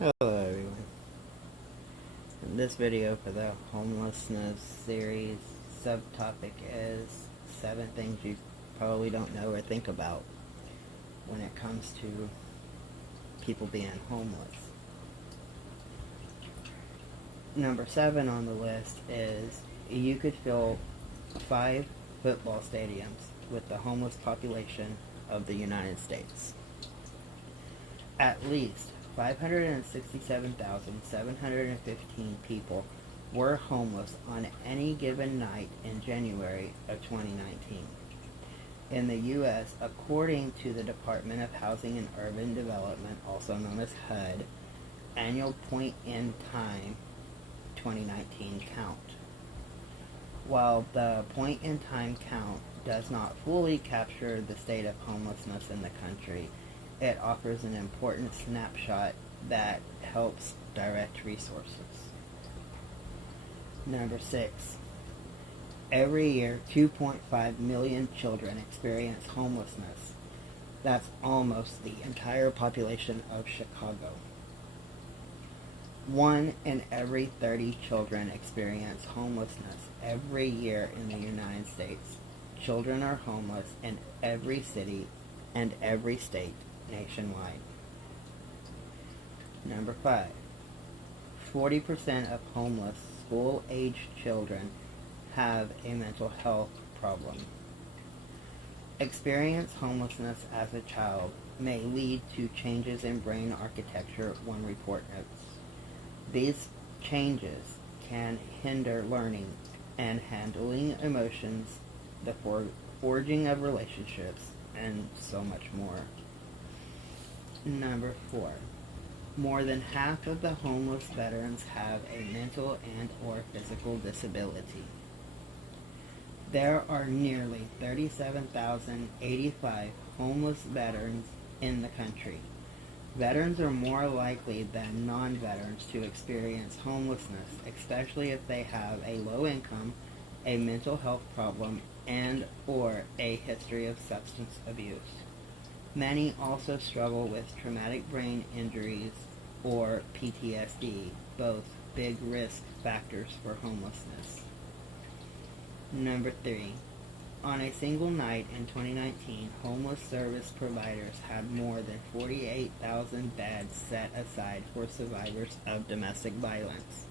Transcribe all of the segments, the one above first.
Hello everyone. In this video for the homelessness series, subtopic is 7 things you probably don't know or think about when it comes to people being homeless. Number 7 on the list is you could fill 5 football stadiums with the homeless population of the United States. At least 567,715 people were homeless on any given night in January of 2019. In the U.S., according to the Department of Housing and Urban Development, also known as HUD, annual point-in-time 2019 count. While the point-in-time count does not fully capture the state of homelessness in the country, it offers an important snapshot that helps direct resources. Number 6. Every year, 2.5 million children experience homelessness. That's almost the entire population of Chicago. 1 in every 30 children experience homelessness every year in the United States. Children are homeless in every city and every state nationwide. Number 5. 40% of homeless school-age children have a mental health problem. Experience homelessness as a child may lead to changes in brain architecture, one report notes. These changes can hinder learning and handling emotions, the forging of relationships, and so much more. Number 4. More than half of the homeless veterans have a mental and or physical disability. There are nearly 37,085 homeless veterans in the country. Veterans are more likely than non-veterans to experience homelessness, especially if they have a low income, a mental health problem, and or a history of substance abuse. Many also struggle with traumatic brain injuries or PTSD, both big risk factors for homelessness. Number 3. On a single night in 2019, homeless service providers had more than 48,000 beds set aside for survivors of domestic violence.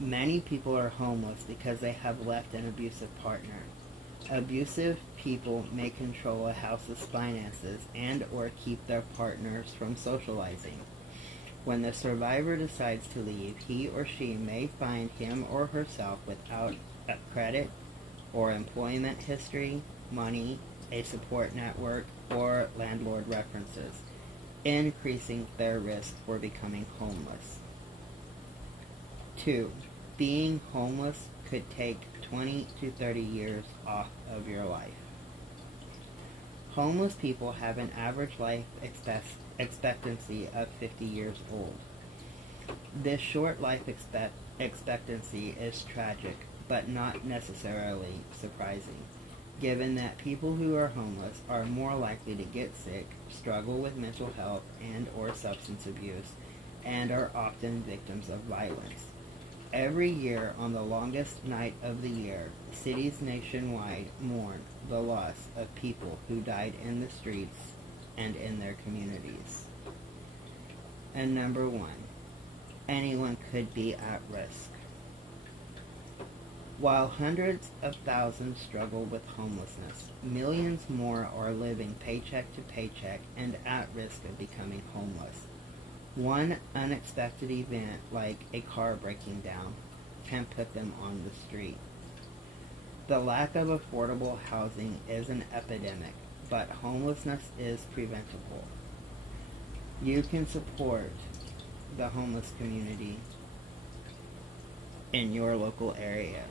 Many people are homeless because they have left an abusive partner. Abusive people may control a house's finances and or keep their partners from socializing. When the survivor decides to leave, he or she may find him or herself without a credit or employment history, money, a support network, or landlord references, increasing their risk for becoming homeless. 2. Being homeless could take 20 to 30 years off of your life. Homeless people have an average life expectancy of 50 years old. This short life expectancy is tragic, but not necessarily surprising, given that people who are homeless are more likely to get sick, struggle with mental health and or substance abuse, and are often victims of violence. Every year, on the longest night of the year, cities nationwide mourn the loss of people who died in the streets and in their communities. And number 1, anyone could be at risk. While hundreds of thousands struggle with homelessness, millions more are living paycheck to paycheck and at risk of becoming homeless. One unexpected event, like a car breaking down, can put them on the street. The lack of affordable housing is an epidemic, but homelessness is preventable. You can support the homeless community in your local area.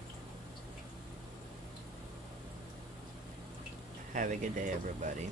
Have a good day, everybody.